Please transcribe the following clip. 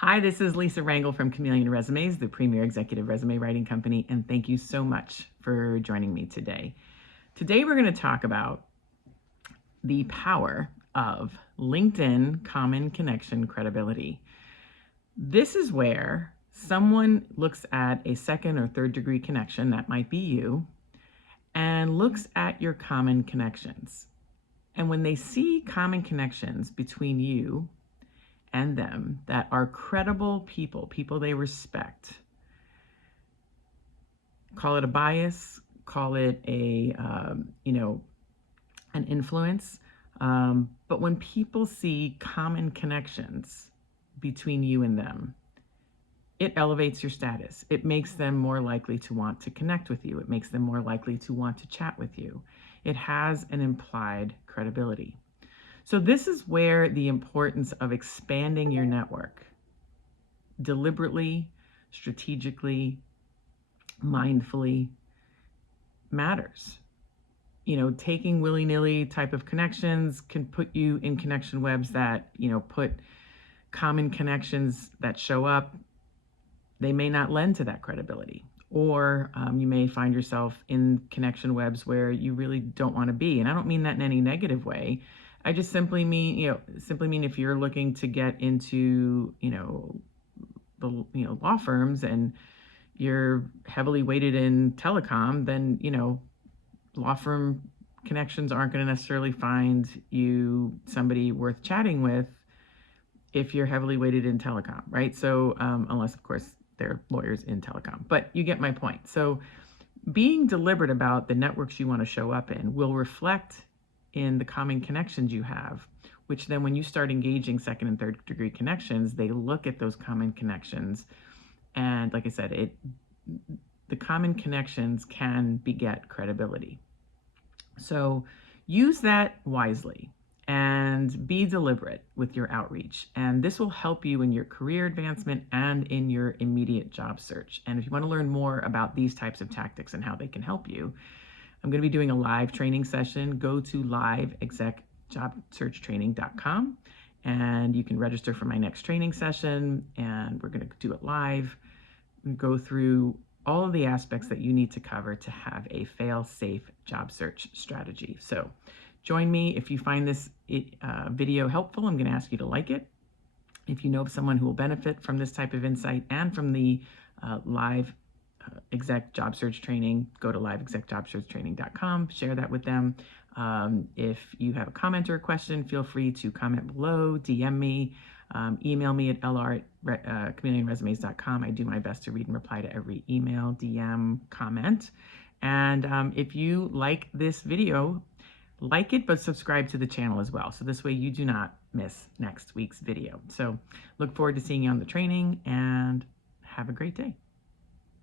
Hi, this is Lisa Rangel from Chameleon Resumes, the premier executive resume writing company, and thank you so much for joining me today. Today, we're going to talk about the power of LinkedIn Common Connection Credibility. This is where someone looks at a second or third degree connection, that might be you, and looks at your common connections. And when they see common connections between you and them that are credible people they respect, call it a bias, call it an influence. But when people see common connections between you and them, it elevates your status. It makes them more likely to want to connect with you. It makes them more likely to want to chat with you. It has an implied credibility. So this is where the importance of expanding your network deliberately, strategically, mindfully matters. Taking willy-nilly type of connections can put you in connection webs that, put common connections that show up. They may not lend to that credibility. Or you may find yourself in connection webs where you really don't want to be. And I don't mean that in any negative way. I just simply mean if you're looking to get into, the law firms and you're heavily weighted in telecom, then, law firm connections aren't going to necessarily find you somebody worth chatting with if you're heavily weighted in telecom, right? So unless, of course, they're lawyers in telecom, but you get my point. So being deliberate about the networks you want to show up in will reflect in the common connections you have, which then when you start engaging second and third degree connections, they look at those common connections. And like I said, the common connections can beget credibility. So use that wisely and be deliberate with your outreach. And this will help you in your career advancement and in your immediate job search. And if you want to learn more about these types of tactics and how they can help you, I'm going to be doing a live training session. Go to liveexecjobsearchtraining.com and you can register for my next training session, and we're going to do it live and go through all of the aspects that you need to cover to have a fail-safe job search strategy. So join me. If you find this video helpful, I'm going to ask you to like it. If you know of someone who will benefit from this type of insight and from the live exec job search training, go to liveexecjobsearchtraining.com, share that with them. If you have a comment or a question, feel free to comment below, DM me, email me at lr@chameleonresumes.com. I do my best to read and reply to every email, DM, comment. And if you like this video, like it, but subscribe to the channel as well. So this way you do not miss next week's video. So look forward to seeing you on the training, and have a great day.